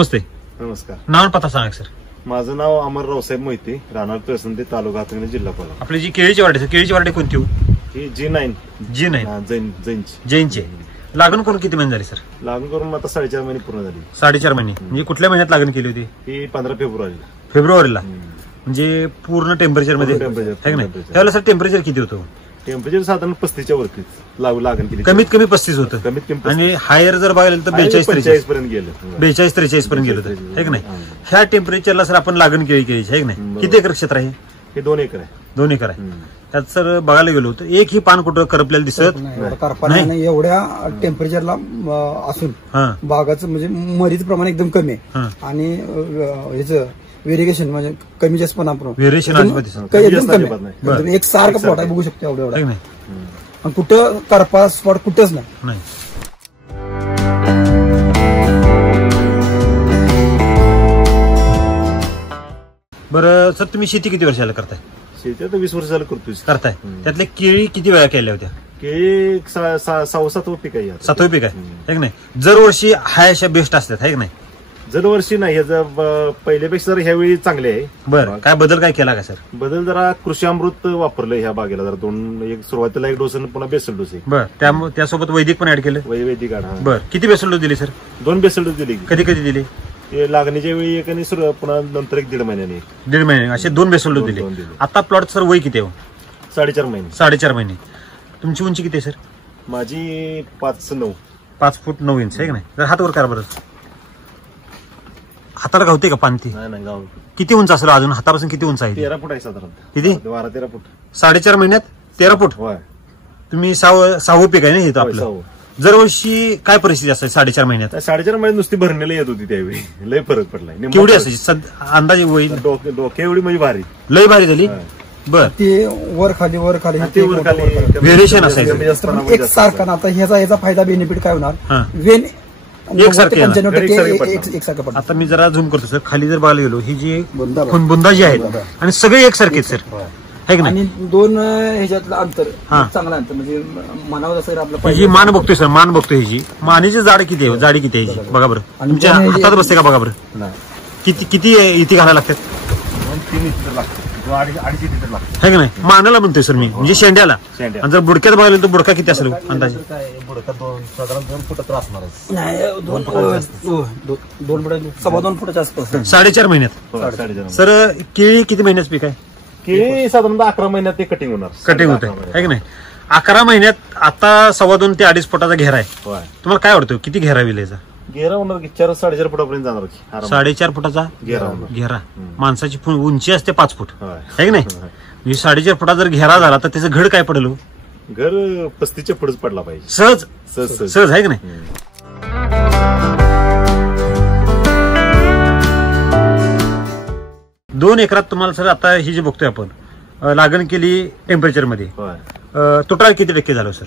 नमस्ते. नमस्कार. नाव आणि पत्ता सांगा सर. माझं नाव अमर रावसाहेब मोहिते, राहणार पेसंदी, तालुका हातकणंगले, जिल्हा कोल्हापूर. आपली जी केळीची वाढ आहे, केळीची वाढ कोणती हो? ही G9. जैनची. लागण करून किती महिने झाले सर? लागण करून आता 4.5 महिने पूर्ण झाली. 4.5 महिने म्हणजे कुठल्या महिन्यात लागण केली होती? ही 15 फेब्रुवारीला. फेब्रुवारीला. म्हणजे पूर्ण टेम्परेचर मध्ये आहे नाही? त्यावेळेला सर टेम्परेचर किती होतं? टेम्परेचर साधारण 35च्या वरतीच लागण केली. कमीत कमी 35 होतं. कमीत कमी. आणि हायर जर बघायला तर 42-43 पर्यंत गेलं. 42-43 पर्यंत गेलं होतं आहे की नाही? ह्या टेम्परेचरला सर आपण लागण केळी केळीची आहे की नाही? किती एकर क्षेत्र आहे? हे 2 एकर आहे. 2 एकर आहे. त्यात सर बघायला गेलो होतं एक ही पान कुठं करपलेलं दिसत नाही. एवढ्या टेम्परेचरला असून बागाचं म्हणजे मरीचं प्रमाण एकदम कमी आहे आणि ह्याचं व्हेरिएशन म्हणजे कमी जास्त पण आपण व्हेरिएशन एकदम कमी. एक सारखा प्लॉट आहे, बघू शकतो एवढा एवढा. आणि कुठं करपा स्पॉट कुठंच नाही. बरं सर, तुम्ही शेती किती वर्षाला करताय? शेती आता 20 वर्षाला करताय. त्यातल्या केळी किती वेळा केल्या होत्या? केळी 6-7 पीक आहे. 7वं पीक आहे की नाही? दरवर्षी हाय अशा बेस्ट असतात आहे की नाही? दरवर्षी नाही, ह्याचं पहिल्यापेक्षा जर ह्यावेळी चांगले आहे. बरं, काय बदल काय केला का सर? बदल जरा कृषी अमृत वापरलं ह्या बागेला. जरा एक सुरुवातीला 1 डोस पुन्हा बेसल डोस आहे. बरं, त्यासोबत वैदिक पण ऍड केलं? वैदिक ऍड. बरं, किती बेसल डोस दिली सर? 2 बेसल डोस दिली. कधी कधी दिली? लागणीच्या वेळी एक आणि पुन्हा नंतर 1.5 महिन्याने. 1.5 महिने असे 2 बेसल डोस दिले. आता प्लॉट सर वय किती आहे? 4.5 महिने. 4.5 महिने. तुमची उंची किती आहे सर? माझी 5'9". 5 फूट 9 इंच आहे की नाही? जर हात वर करा बरं. हाताला गावते का पान? ती नाही गाव. किती उंच असेल अजून? हातापासून किती उंच आहे? 13 फूट आहे साधारण. किती? 12-13 फूट. 4.5 महिन्यात 13 फूट. तुम्ही 6वं पीक आहे ना हे आपलं? दरवर्षी काय परिस्थिती असते 4.5 महिन्यात? 4.5 महिन्यात नुसती भरणीला येत होती त्यावेळी. लय फरक पडलाय. केवढी असायची अंदाजे वय? डोक्या एवढी म्हणजे भारी, लय भारी झाली. बर, ते वर खाली व्हेरिएशन असायचं एक सारखा. आता ह्याचा फायदा बेनिफिट काय होणार? वेन एकसारखे. आता मी जरा झूम करतो सर. खाली जर बघायला गेलो, ही जी बुंदा जी आहेत आणि सगळे एकसारखे सर आहे की नाही? 2 ह्याच्यातलं अंतर चांगलं अंतर म्हणजे मानावं असं आपलं. ही मान बघतोय सर, मान बघतोय. ह्याची मानेची जाडी किती आहे? जाडी किती आहे बघा बरं. तुमच्या हातात बसते का बघा बरं. किती इथे घालायला लागतात? 3 लिटर लागतात. 2.5 लिटर लागतात आहे की नाही? मानाला म्हणतोय सर मी, म्हणजे शेंड्याला. आणि जर बुडक्यात बघायला तर बुडका किती असेल अंदाजे? बुडका साधारण 2 फुटाचा असणार आहे. 2.5 फुटाच्या आसपास. 4.5 महिन्यात. सर केळी किती महिन्यात पीक आहे? केळी साधारणतः 11 महिन्यात ते कटिंग होणार. कटिंग होत आहे की नाही? 11 महिन्यात. आता 2.25 ते 2.5 फुटाचा घेरा आहे. तुम्हाला काय वाटतं किती घेरा होईल याचा? घेरा होणार की 4-4.5 फुटापर्यंत जाणार. 4.5 फुटाचा घेरा. माणसाची उंची असते 5 फूट आहे की नाही? 4.5 फुटा जर घेरा झाला तर त्याचं घड काय पडेल? घर 35च्या पुढेच पडला पाहिजे. सहज आहे की नाही? 2 एकरात तुम्हाला सर आता ही जी बघतोय आपण लागण केली टेम्परेचर मध्ये, तुटाळ किती टक्के झालं सर?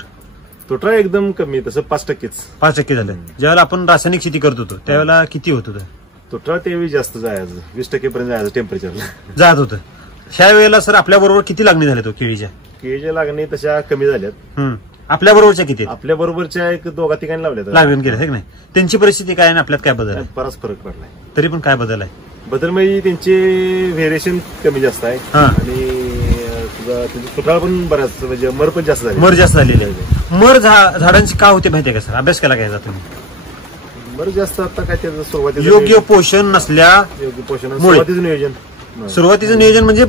तुटाळ एकदम कमी, तसं 5%. 5% झालं. ज्यावेळेला आपण रासायनिक शेती करत होतो त्यावेळेला किती होत होतं? तुटाळ त्यावेळी जास्त जायचं, 20% पर्यंत जायचं टेम्परेचरला जात होतं. ह्या वेळेला सर आपल्या बरोबर किती लागणी झाल्या तो केळीच्या लागणी तशा कमी झाल्यात. आपल्या बरोबरच्या किती? आपल्या बरोबरच्या 2 ठिकाणी लावल्यात. लागण केलं आहे की नाही? त्यांची परिस्थिती काय आणि आपल्यात काय बदल आहे? बराच फरक पडलाय. तरी पण काय बदल आहे? बदल म्हणजे त्यांचे व्हेरिएशन कमी जास्त आहे आणि तुटाळ पण बऱ्याच, म्हणजे मर पण जास्त झाली. मर जास्त झालेली आहे. मर झाडांची का होते माहितीये का सर? अभ्यास केला काय तुम्ही? मर जास्त आता काय त्याचं सुरुवातीला योग्य पोषण नसल्या, सुरुवातीचं नियोजन म्हणजे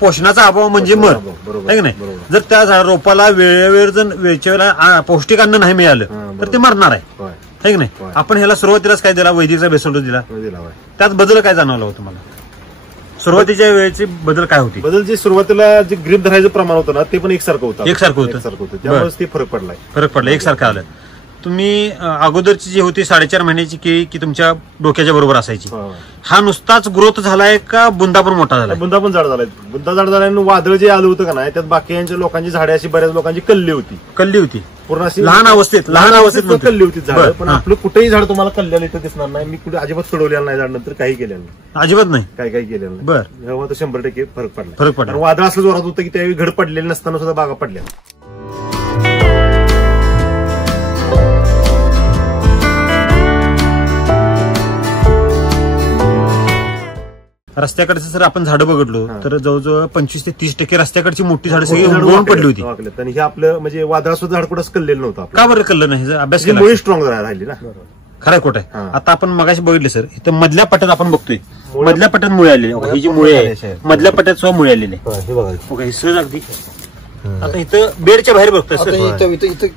पोषणाचा अभाव म्हणजे मर आहे की नाही? जर त्या रोपाला वेळेवर जर वेळच्या वेळेला पौष्टिक अन्न नाही मिळालं तर ते मरणार आहे की नाही? आपण ह्याला सुरुवातीलाच काय दिला? वैदिकचा बेसल डोस दिला. त्यात बदल काय जाणवला हो तुम्हाला? सुरुवातीच्या वेळेची बदल काय होती? बदल जे सुरुवातीला जे ग्रीप धरायचं प्रमाण होतं ना ते पण एकसारखं होतं. त्यामुळे ते फरक पडला. एकसारखं आलं. तुम्ही अगोदरची जी होती 4.5 महिन्याची केळी की तुमच्या डोक्याच्या बरोबर असायची, हा नुसताच ग्रोथ झालाय का बुंदा पण मोठा झाला? बुंदा पण झाड झालाय. बुंदा झाड झालाय. वादळ जे आलं होतं का नाही त्यात बाकीच्या लोकांची झाडे अशी बऱ्याच लोकांची कल्ली होती पूर्ण अशी लहान अवस्थेत कल्ली होती झाड. पण आपलं कुठेही झाड तुम्हाला कल्ल्याला इथं दिसणार नाही. मी कुठे अजिबात चढवलेलं नाही झाड, नंतर काही केलेलं नाही. अजिबात नाही काही केलेलं नाही. बरं, तर 100% फरक पडला. वादळ असलं जोरात होतं की त्यावेळी घड पडलेलं नसताना सुद्धा बागा पडल्या. रस्त्याकडचे जर आपण झाडं बघितलो तर जवळजवळ 25 ते 30% रस्त्याकडची मोठी झाडं सगळी उगवून पडली होती. आणि हे आपलं म्हणजे वादळाचं झाड कुठंच कल्लेलं नव्हतं. का बरं कळलं नाही? अभ्यास केला मुळे स्ट्रॉंग राहिली ना. खरं खोट आहे. आता आपण मगाशी बघितले सर, इथं मधल्या पट्ट्यात आपण बघतोय, मधल्या पट्ट्यात मुळे आलेले, ही जी मुळे आहे मधल्या पट्ट्यात सुद्धा मुळे आलेले हे सहज अगदी. आता इथं बेडच्या बाहेर बघतोय सर,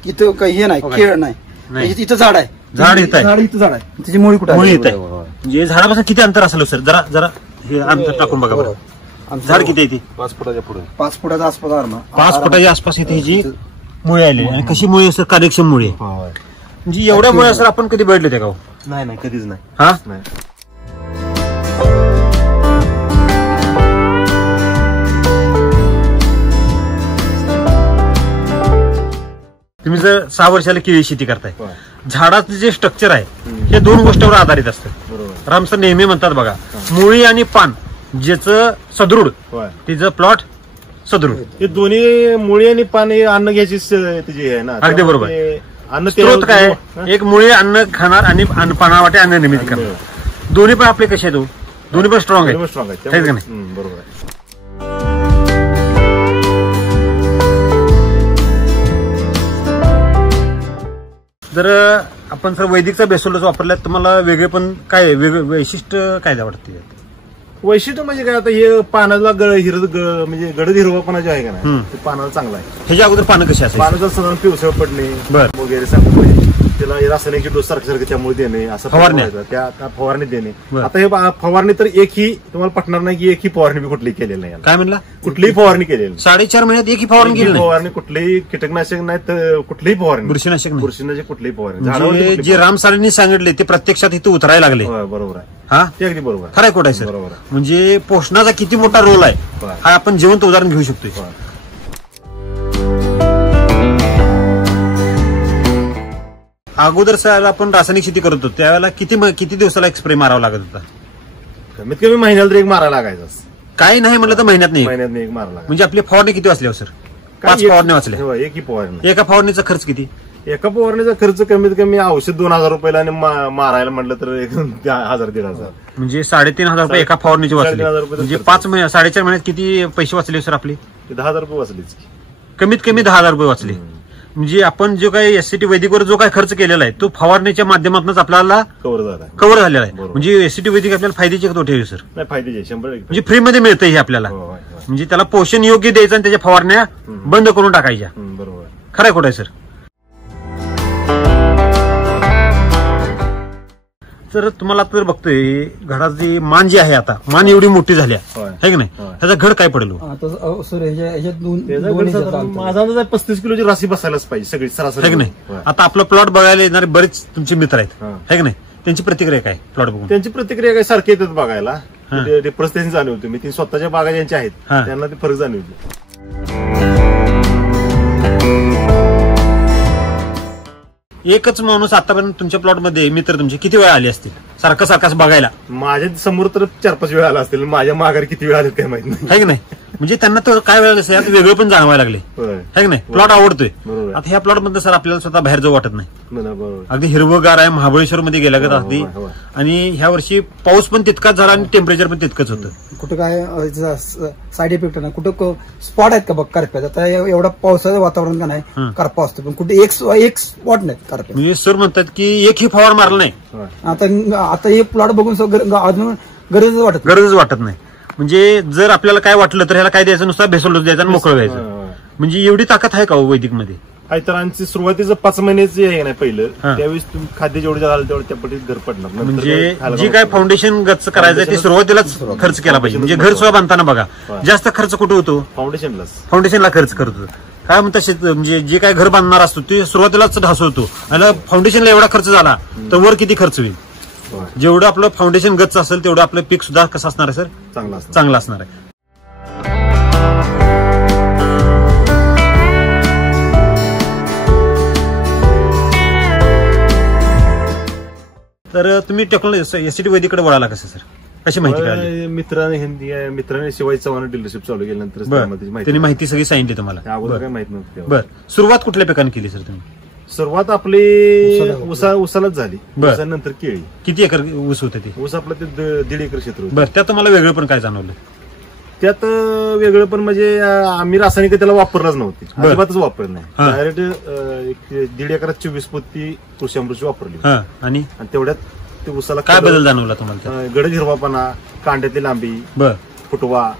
इथं काही हे नाही, खेळ नाही, इथं झाड आहे, झाड येत आहे, इथं झाड आहे, त्याची मुळी कुठे मुळी येत आहे. म्हणजे झाडापासून किती अंतर असेल सर? जरा जरा हे अंतर टाकून बघा बरं. झाड किती आहे? 5 फुटाच्या पुढे, 5 फुटाच्या आसपास. 5 फुटाच्या आसपास इथे ही जी मुळे आली. आणि कशी मुळे सर? कार्यक्षम मुळे. म्हणजे एवढ्या मुळे सर आपण कधी बघितले त्या गाव? नाही, कधीच नाही. हा, तुम्ही जर 6 वर्षाला केळी शेती करताय, झाडाचं जे स्ट्रक्चर आहे हे 2 गोष्टीवर आधारित असतं. रामसर नेहमी म्हणतात बघा, मुळी आणि पान ज्याचं सदृढ तिचं प्लॉट सदृढ. हे दोन्ही मुळी आणि पान हे अन्न घ्यायची त्याची आहे ना. अगदी बरोबर. अन्न स्रोत काय? एक मुळी अन्न खाणार आणि पानावाटे अन्न निर्मिती करणार. दोन्ही पण आपले कसे आहेत? दोन्ही पण स्ट्रॉंग आहे. बरोबर आहे. जर आपण सर वैदिकचा बेसोल्डोस वापरला तर तुम्हाला वेगळे पण काय वैशिष्ट्य काय वाटते? वैशिष्ट्य म्हणजे काय, आता हे पानाला म्हणजे गडद हिरवापणा जे आहे का नाही, ते पानाला चांगला आहे. ह्याच्या अगोदर पानं कशी असेल? पानाचं साधारण पिवसळ पडणे वगैरे त्याला रासायनिक डोस सारखं त्यामुळे देणे, असं त्या फवारणी देणे. आता हे फवारणी तर एकही तुम्हाला पटणार नाही की एकही फवारणी मी कुठलीही केलेली नाही. काय म्हणला? कुठलीही फवारणी केलेली 4.5 महिन्यात एकही फवारणी केली? फवारणी कुठलीही कीटकनाशक नाही तर कुठलीही फवारणी, बुरशीनाशक कुठलीही फवारणी. जे राम सरांनी सांगितले ते प्रत्यक्षात इथं उतरायला लागले. बरोबर आहे. हा, ते अगदी बरोबर. खरं आहे खोट आहे सर? म्हणजे पोषणाचा किती मोठा रोल आहे हा आपण जिवंत उदाहरण घेऊ शकतोय. अगोदर सर आपण रासायनिक शेती करत होतो त्यावेळेला किती दिवसाला एक स्प्रे मारावा लागत होता? कमीत कमी महिन्याला तर एक मारा लागायचा. काही नाही म्हणलं तर महिन्यात नाही एक मारा लागायचा. म्हणजे आपली फवारणी किती वाचल्या सर? 5 फवारणी वाचल्या. एकही फवारणी. एका फवारणीचा खर्च किती? एका फवारणीचा खर्च कमीत कमी औषध 2,000 रुपयाला आणि मारायला म्हटलं तर 1,000-1,500. म्हणजे 3,500 रुपये एका फवारणीचे वाचले. म्हणजे 4.5 महिन्यात किती पैसे वाचले सर आपले? 10,000 रुपये वाचलेच. कमीत कमी 10,000 रुपये वाचले. म्हणजे आपण जो काही एससीटी वैदिकवर जो काही खर्च केलेला आहे तो फवारणीच्या माध्यमातून आपल्याला कव्हर झालेला आहे. म्हणजे एससीटी वैदिक आपल्याला फायद्याचे का तोटे सर? नाही, फायद्याचे 100%. म्हणजे फ्रीमध्ये मिळतं हे आपल्याला. म्हणजे त्याला पोषण योग्य द्यायचं आणि त्याच्या फवारण्या बंद करून टाकायच्या. बरोबर. खरं खोटं आहे सर? तर तुम्हाला तर बघतोय घडाची मान जी आहे आता मान एवढी मोठी झाली आहे की नाही, त्याचा घड काय पडेल? माझा 35 किलोची राशी बसायलाच पाहिजे सगळी सरासरी, है की नाही? आता आपला प्लॉट बघायला येणारे बरेच तुमचे मित्र आहेत, है की नाही? त्यांची प्रतिक्रिया काय प्लॉट बघून? त्यांची प्रतिक्रिया काय सारखी येतात बघायला. डिफरन्स त्यांनी जाणवते. मी ती स्वतःच्या बागा ज्यांच्या आहेत त्यांना ते फरक जाणवते. एकच माणूस आतापर्यंत तुमच्या प्लॉटमध्ये मित्र तुमचे किती वेळा आले असतील सारखं बघायला? माझ्या समोर तर 4-5 वेळा आला असतील. माझ्या माघारी किती वेळा आले काय माहित नाही, है की नाही? म्हणजे त्यांना तर काय वेळा वेगळं पण जाणवायला लागले, है की नाही? प्लॉट आवडतोय. आता ह्या प्लॉट मध्ये सर आपल्याला स्वतः बाहेर जाऊ वाटत नाही. अगदी हिरवगार आहे, महाबळेश्वर मध्ये गेल्यागत अगदी. आणि ह्या वर्षी पाऊस पण तितकाच झाला आणि टेम्परेचर पण तितकंच होतं. कुठं काय साईड इफेक्ट नाही, कुठं स्पॉट आहेत का बघ करप्यात? आता एवढा पावसाचं वातावरण का नाही, करपा असतो पण कुठे एक स्पॉट नाहीत करप्या. म्हणजे सर म्हणतात की एकही फवार मारला नाही. आता हे प्लॉट बघून अजून गरजच वाटत नाही. म्हणजे जर आपल्याला काय वाटलं तर ह्याला काय द्यायचं, नुसता भेसोल्डोस द्यायचा आणि मोकळं व्हायचं. म्हणजे एवढी ताकद आहे का वैदिक मध्ये? इतरांची सुरुवातीचं 5 महिन्याचे आहे नाही पहिलं, त्यावेळेस खाद्य जेवढं झालं तेवढं त्या पटीत घर पडणार. म्हणजे जी काय फाउंडेशन गच्च करायचं ते सुरुवातीलाच खर्च केला पाहिजे. म्हणजे घर सुद्धा बांधताना बघा जास्त खर्च कुठे होतो? फाउंडेशनला खर्च करतो. काय म्हणतात म्हणजे जे काय घर बांधणार असतो ते सुरुवातीलाच ढासळतो. आणि फाउंडेशनला एवढा खर्च झाला तर वर किती खर्च होईल? जेवढं आपलं फाउंडेशन गच्च असेल तेवढं आपलं पीक सुद्धा कसं असणार आहे सर? चांगलं असणार आहे. तर तुम्ही टेक्नॉलॉजी एससीटी वैदिककडे वळाला कसं सर? कशी माहिती कळाली? मित्राने शिवाय चव्हाण डीलरशिप चालू केल्यानंतर त्यांनी माहिती सगळी सांगितली तुम्हाला? अगोदर काय माहित नव्हतं. बरं, सुरुवात कुठल्या पिकाने केली सर तुम्ही? सुरुवात आपली उसालाच झाली. बरं. नंतर केळी. किती एकर ऊस होते ते? ऊस आपलं ते 1.5 एकर क्षेत्र होतं. बरं, त्यात तुम्हाला वेगळं पण काय जाणवलं? त्यात वेगळं पण म्हणजे आम्ही रासायनिक त्याला वापरलाच नव्हती, अजिबातच वापरलं नाही. डायरेक्ट 1.5 एकरात 24 पोती कृषी अमृत वापरली आणि तेवढ्यात ते उसाला काय बदल जाणवला तुम्हाला? गडद हिरवापणा, कांड्यातली लांबी, फुटवा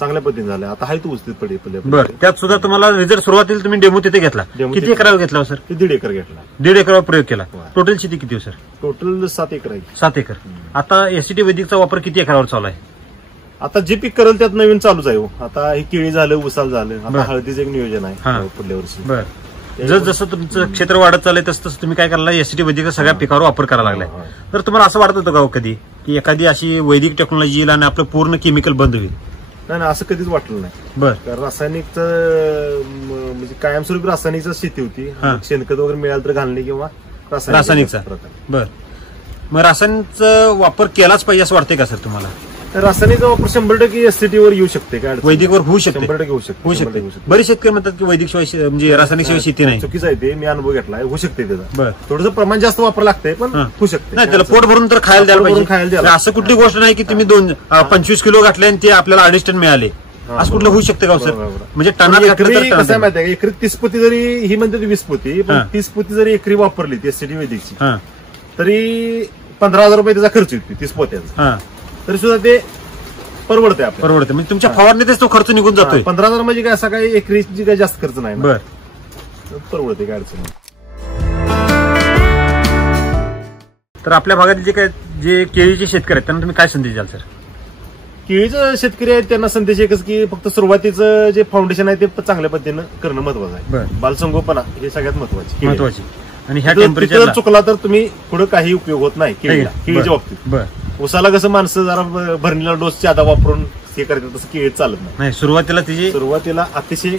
चांगल्या पद्धतीने झाला. आता हाय तो ऊस पडले. बरं, त्यात सुद्धा तुम्हाला रिझल्ट सुरुवातीला तुम्ही डेमो तिथे घेतला. किती एकरावर घेतला सर? 1.5 एकर घेतला. 1.5 एकरावर प्रयोग केला. टोटल शेती किती सर? टोटल 7 एकर आहे. 7 एकर. आता एससीटी वैदिकचा वापर किती एकरावर चालू आहे? आता जे पीक करेल त्यात नवीन चालूच आहे. आता हे केळी झालं, उसाल झालं, आता हळदीचं एक नियोजन आहे पुढल्या वर्षी. बरं, जसं तुमचं क्षेत्र वाढत चाललंय तसं तुम्ही काय करायला एससीटी वैदिक सगळ्या पिकावर वापर करायला लागलाय. तर तुम्हाला असं वाटत होतं का कधी की एखादी अशी वैदिक टेक्नॉलॉजी येईल आणि आपलं पूर्ण केमिकल बंद होईल? नाही, असं कधीच वाटलं नाही. बरं, रासायनिकचं म्हणजे कायमस्वरूपी रासायनिकच शेती होती. शेणखत वगैरे मिळालं तर घालणे किंवा रासायनिकचा. बरं, मग रासायनिकचा वापर केलाच पाहिजे असं वाटतंय का सर तुम्हाला? रासायनिक वापर 100% एससीटीवर येऊ शकते का? वैदिकवर होऊ शकते. 100% होऊ शकते. बरेच शेतकरी म्हणतात की वैदिक शिवाय म्हणजे रासायनिक शिवाय शेती नाही. चुकीचं आहे ते, मी अनुभव घेतलाय. होऊ शकते त्याचा. बरं, थोडंसं प्रमाण जास्त वापर लागतंय पण होऊ शकते. नाही, त्याला पोट भरून तर खायला द्यायला पाहिजे. असं कुठली गोष्ट नाही की तुम्ही 25 किलो घातले आणि ते आपल्याला 2.5 टन मिळाले, असं कुठलं होऊ शकतं का सर? म्हणजे टनात कसं माहिती आहे, एकरी 30 पोती जरी ही म्हणते 20 पोती, पण 30 पोती जरी एकरी वापरली ती एससीटी वैदिकची तरी 15,000 रुपये त्याचा खर्च येतो 30 पोत्याचा. तरी सुद्धा ते परवडते आपल्याला. परवडते म्हणजे तुमच्या फवारणीतच तो खर्च निघून जातोय. 15,000 म्हणजे काय, असा काही एकरीची काही जास्त खर्च नाही. बरं, परवडते, काय अडचण नाही. तर आपल्या भागातील जे केळीचे शेतकरी आहेत त्यांना तुम्ही काय संदेश द्याल सर? केळीचे शेतकरी आहेत त्यांना संदेश एकच की फक्त सुरुवातीचं जे फाउंडेशन आहे ते चांगल्या पद्धतीनं करणं महत्वाचं आहे. बालसंगोपना हे सगळ्यात महत्वाचे. आणि ह्या टेम्परेचर चुकला तर तुम्ही पुढे काही उपयोग होत नाही केळीच्या बाबतीत. उसाला कसं माणसं जरा भरणीला डोस जादा वापरून हे करतात, तसं केळी चालत नाही. सुरुवातीला अतिशय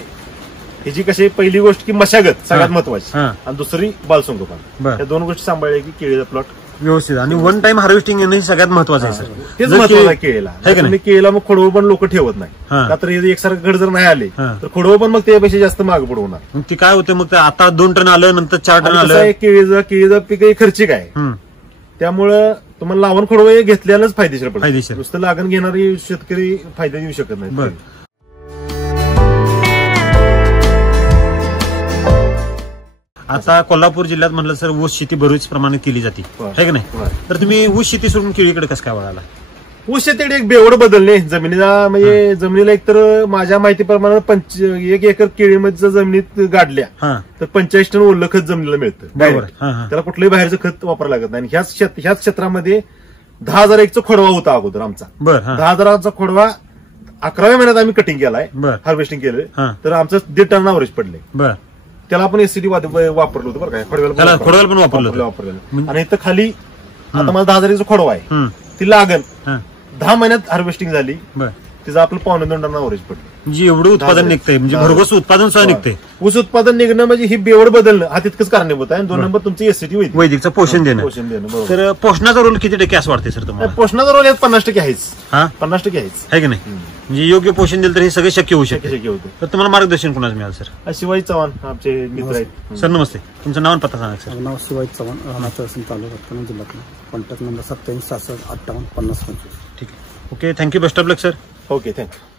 ह्याची कशी पहिली गोष्ट की मशागत सगळ्यात महत्वाची आणि दुसरी बालसंगोपन. या 2 गोष्टी सांभाळल्या की केळीचा प्लॉट व्यवस्थित आणि वन टाइम हार्वेस्टिंग येणं हे सगळ्यात महत्वाचं आहे सर. तेच महत्वाचं आहे केळीला. तुम्ही केळीला मग खोडवं पण लोक ठेवत नाही, का तर एकसारखं घड जर नाही आले तर खोडवं पण मग त्यापेक्षा जास्त मागे पडवणार. मग ते काय होतं, मग आता 2 टन आलं, नंतर 4 टन आलं. केळीचं पीक खर्चिक आहे, त्यामुळं तुम्हाला लावण खोडवं घेतल्यानंच फायदेशीर पडतं. नुसतं लागण घेणारी शेतकरी फायदा देऊ शकत नाही. आता कोल्हापूर जिल्ह्यात म्हटलं सर ऊस शेती बरीच प्रमाणात केली जाते, है की नाही? तर तुम्ही ऊस शेती सोडून केळीकडे कसं काय वळाला? ऊस शेतीकडे एक बेवड बदलणे जमिनीला, म्हणजे जमिनीला एकतर माझ्या माहितीप्रमाणे 1 एकर केळीमध्ये जमिनीत गाडल्या तर 45 टन ओलं खत जमिनीला मिळतं. त्याला कुठलंही बाहेरचं खत वापरायला लागत नाही. ह्याच क्षेत्रामध्ये 10,000 एकचा खोडवा होता अगोदर आमचा. 10,000चा खोडवा 11व्या महिन्यात आम्ही कटिंग केलाय, हार्वेस्टिंग केलं, तर आमचं 1.5 टन अवरेज पडले. त्याला आपण एससीटी वापरलं होतं बरं काय, खोडव्याला पण वापरलं. आणि इथं खाली आता मला 10,000 खोडवा आहे, ती लागण 10 महिन्यात हार्वेस्टिंग झाली, तिचं आपलं 1.25 टन अवरेज पडलं. म्हणजे एवढं उत्पादन निघतंय, म्हणजे भरघोस उत्पादन सुद्धा निघतंय. ऊस उत्पादन निघणं म्हणजे ही बेवड बदलणं हा तितकंच कारणीभूत आहे. 2 नंबर तुमची एससीटी वैदिकचं पोषण देणं. तर पोषणाचा रोल किती टक्के असं वाटते सर तुम्हाला? पोषणाचा रोल 50% आहेच. 50% आहेच, आहे की नाही? म्हणजे योग्य पोषण दिलं तर हे सगळे शक्य होऊ शकते. तर तुम्हाला मार्गदर्शन कोणाचं मिळालं सर? शिवाजी चव्हाण आमचे मित्र आहेत. सर नमस्ते, तुमचं नाव पत्ता सांगा सर. नाव शिवाजी चव्हाण, राहणार तालुका जिल्ह्यात. Contact number 87 66 58 50 25. ठीक आहे, okay, thank you, best of luck sir. Okay, thank you.